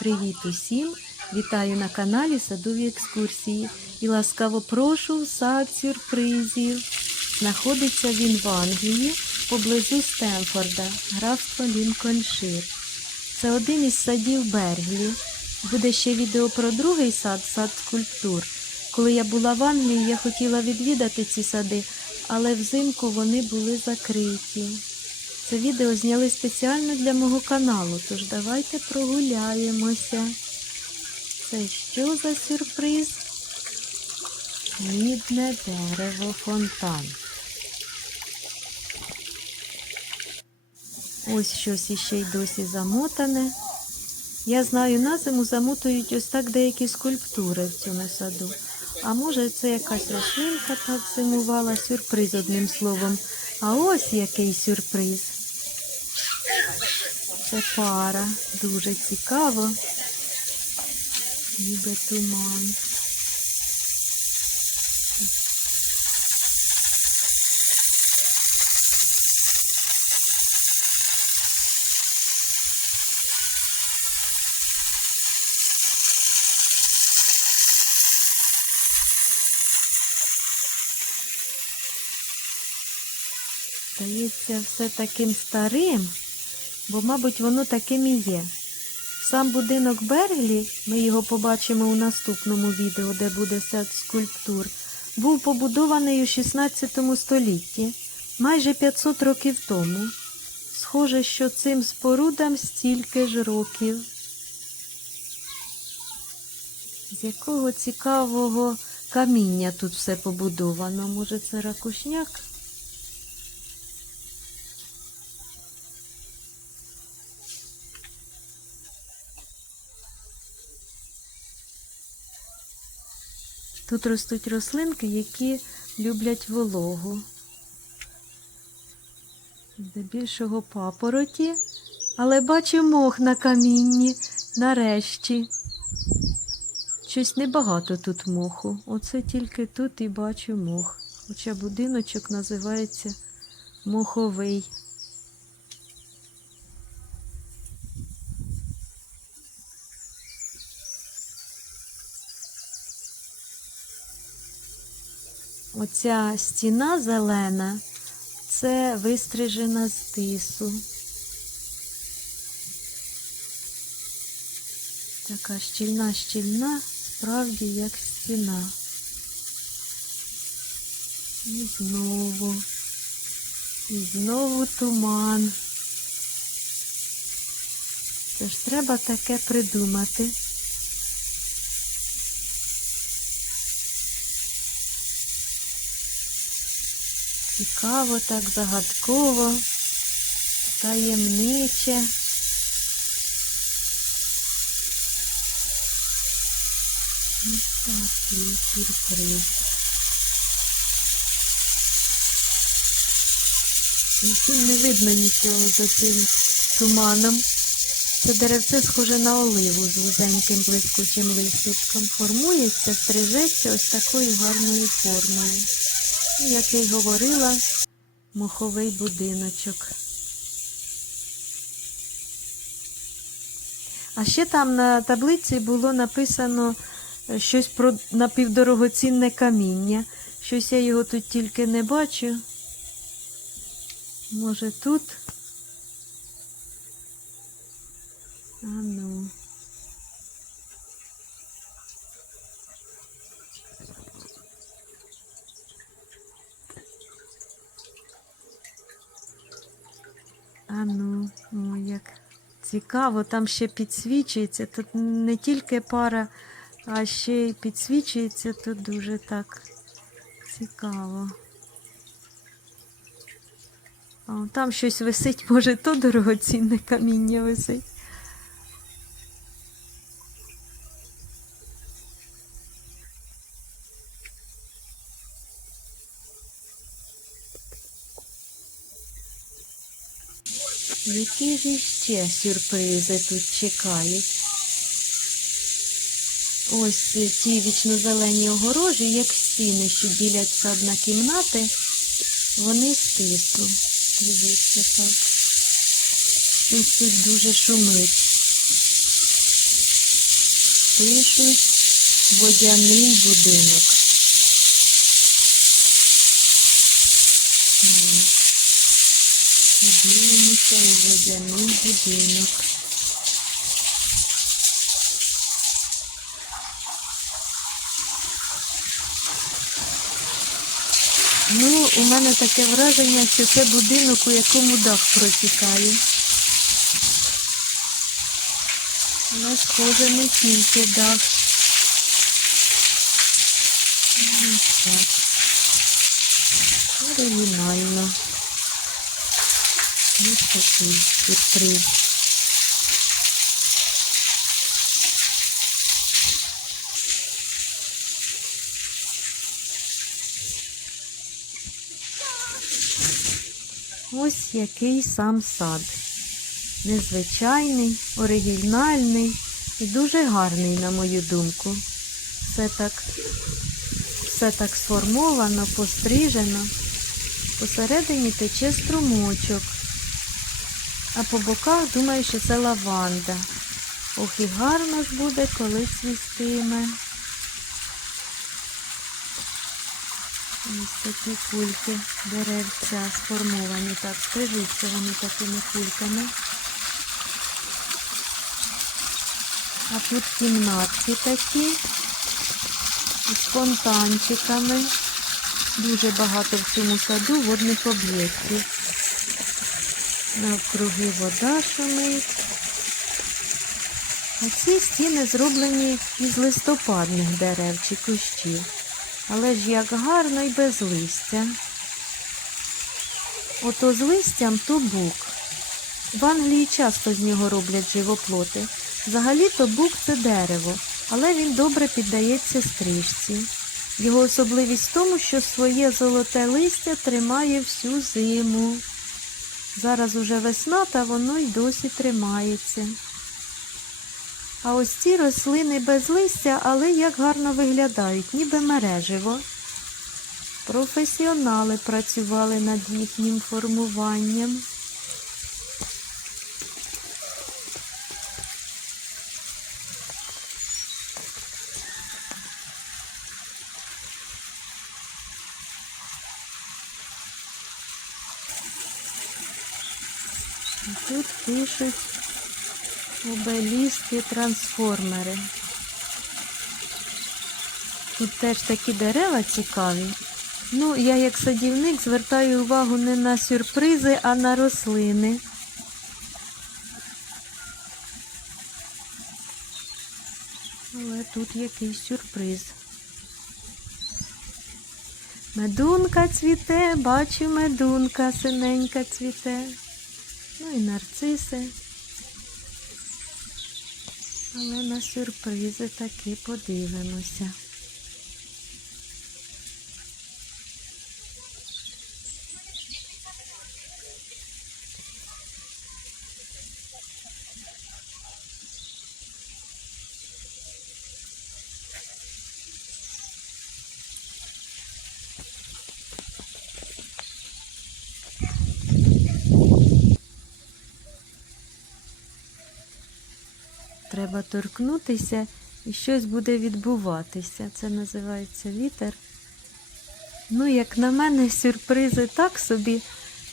Привіт усім! Вітаю на каналі Садові екскурсії і ласкаво прошу в сад сюрпризів. Знаходиться він в Англії поблизу Стемфорда, графство Лінкольншир. Це один із садів Берглі. Буде ще відео про другий сад, сад скульптур. Коли я була в Англії, я хотіла відвідати ці сади, але взимку вони були закриті. Це відео зняли спеціально для мого каналу, тож давайте прогуляємося. Це що за сюрприз? Мідне дерево фонтан. Ось щось іще й досі замотане. Я знаю, на зиму замотують ось так деякі скульптури в цьому саду. А може це якась рослинка так зимувала, сюрприз одним словом. А ось який сюрприз. Це пара. Дуже цікаво. Ніби туман. Здається, все таким старим, бо, мабуть, воно таким і є. Сам будинок Берглі, ми його побачимо у наступному відео, де буде сад скульптур, був побудований у 16 столітті, майже 500 років тому. Схоже, що цим спорудам стільки ж років. З якого цікавого каміння тут все побудовано? Може, це ракушняк? Тут ростуть рослинки, які люблять вологу. Здебільшого папороті, але бачу мох на камінні нарешті. Щось небагато тут моху. Оце тільки тут і бачу мох. Хоча будиночок називається моховий. Оця стіна зелена це вистрижена з тису. Така щільна, щільна, справді як стіна. І знову, і знову туман. Це ж треба таке придумати. Цікаво, так загадково, таємниче. Ось такий сюрприз. Не видно нічого за цим туманом. Це деревце схоже на оливу з вузеньким блискучим листочком. Формується, стрижеться ось такою гарною формою. Як я й говорила, моховий будиночок. А ще там на таблиці було написано е, щось про напівдорогоцінне каміння. Щось я його тут тільки не бачу. Може тут? А ну. А ну, о, як цікаво, там ще підсвічується. Тут не тільки пара, а ще й підсвічується тут дуже так цікаво. Там щось висить, може, то дорогоцінне каміння висить. Які ж іще сюрпризи тут чекають? Ось ті вічно-зелені огорожі, як стіни, що ділять сад на кімнати, вони з тису. Дивіться так. Щось тут дуже шумить. пишуть водяний будинок. Так. Подивимося у водяний будинок. Ну, у мене таке враження, що це будинок, у якому дах протікає. Але схоже не тільки дах. Ось так. Оригінально. Ось такий сюрприз. Ось який сам сад. Незвичайний, оригінальний і дуже гарний, на мою думку. Все так, все так сформовано, пострижено. Посередині тече струмочок. А по боках думаю, що це лаванда. Ох, і гарно ж буде, коли цвістиме. Ось такі кульки деревця сформовані. Так, стрижуться вони такими кульками. А тут кімнатки такі з фонтанчиками. Дуже багато в цьому саду водних об'єктів. Навкруги вода шумить. А ці стіни зроблені із листопадних дерев чи кущів. Але ж як гарно і без листя. Ото з листям то бук. В Англії часто з нього роблять живоплоти. Взагалі-то бук це дерево, але він добре піддається стрижці. Його особливість в тому, що своє золоте листя тримає всю зиму. Зараз уже весна, та воно й досі тримається. А ось ці рослини без листя, але як гарно виглядають, ніби мереживо. Професіонали працювали над їхнім формуванням. І Тут пишуть обеліски, трансформери. Тут теж такі дерева цікаві. Ну, я як садівник звертаю увагу не на сюрпризи, а на рослини. Але тут якийсь сюрприз. Медунка цвіте, бачу медунка синенька цвіте. Ну і нарциси. Але на сюрпризи таки подивимося. Треба торкнутися і щось буде відбуватися. Це називається вітер. Ну, як на мене, сюрпризи так собі,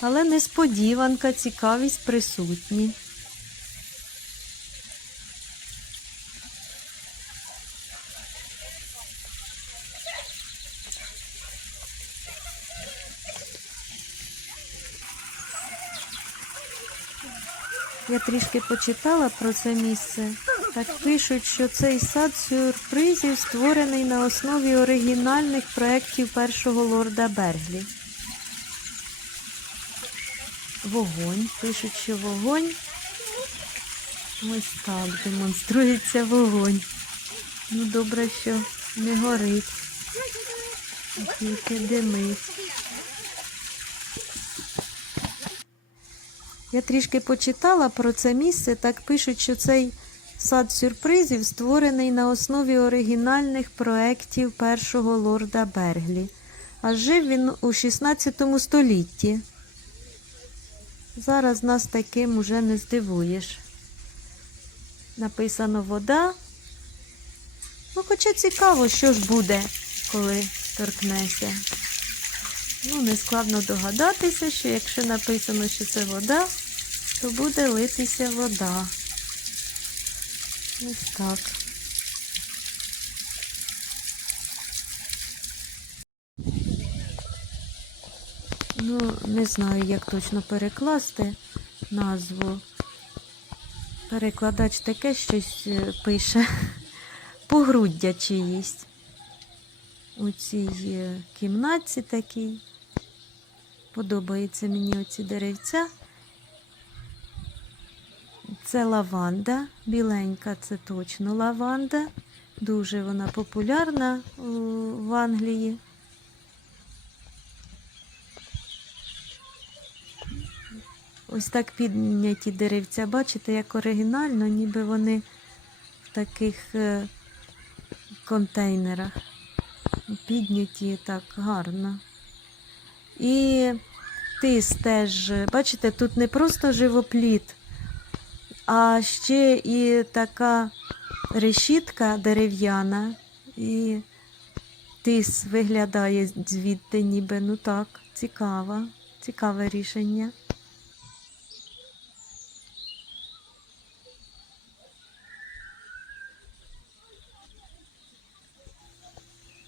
але несподіванка, цікавість присутні. Я трішки почитала про це місце. Так пишуть, що цей сад сюрпризів створений на основі оригінальних проєктів першого лорда Берглі. Вогонь. Пишуть, що вогонь. Ось так демонструється вогонь. Ну, добре, що не горить. Тільки димить. Я трішки почитала про це місце, так пишуть, що цей сад сюрпризів створений на основі оригінальних проєктів першого лорда Берглі. А жив він у 16 столітті. Зараз нас таким уже не здивуєш. Написано вода Ну, хоча цікаво, що ж буде, коли торкнеся. Ну, не складно догадатися, що якщо написано, що це вода, то буде литися вода. Ось так. Ну, не знаю, як точно перекласти назву. Перекладач таке щось е, пише. Погруддя чиїсь. У цій е, кімнатці такій. Подобаються мені оці деревця. Це лаванда, біленька це точно лаванда. Дуже вона популярна в Англії. Ось так підняті деревця. Бачите, як оригінально, ніби вони в таких е, контейнерах. Підняті так гарно. І тис теж, бачите, тут не просто живопліт, а ще і така решітка дерев'яна. І тис виглядає звідти, ніби ну так, цікаво, цікаве рішення.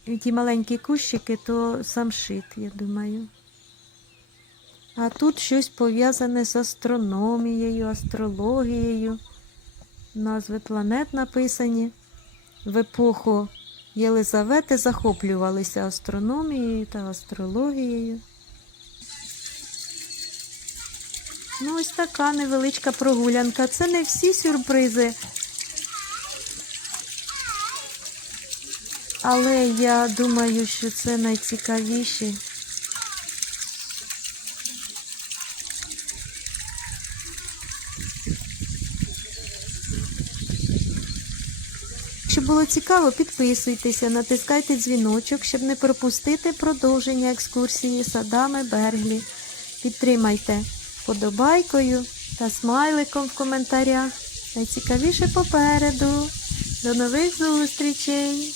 І ті маленькі кущики, то самшит, я думаю. А тут щось пов'язане з астрономією, астрологією. Назви планет написані. В епоху Єлизавети захоплювалися астрономією та астрологією. Ну, ось така невеличка прогулянка. Це не всі сюрпризи. Але я думаю, що це найцікавіші. Якщо було цікаво, підписуйтеся, натискайте дзвіночок, щоб не пропустити продовження екскурсії садами Берглі. Підтримайте подобайкою та смайликом в коментарях. Найцікавіше попереду. До нових зустрічей!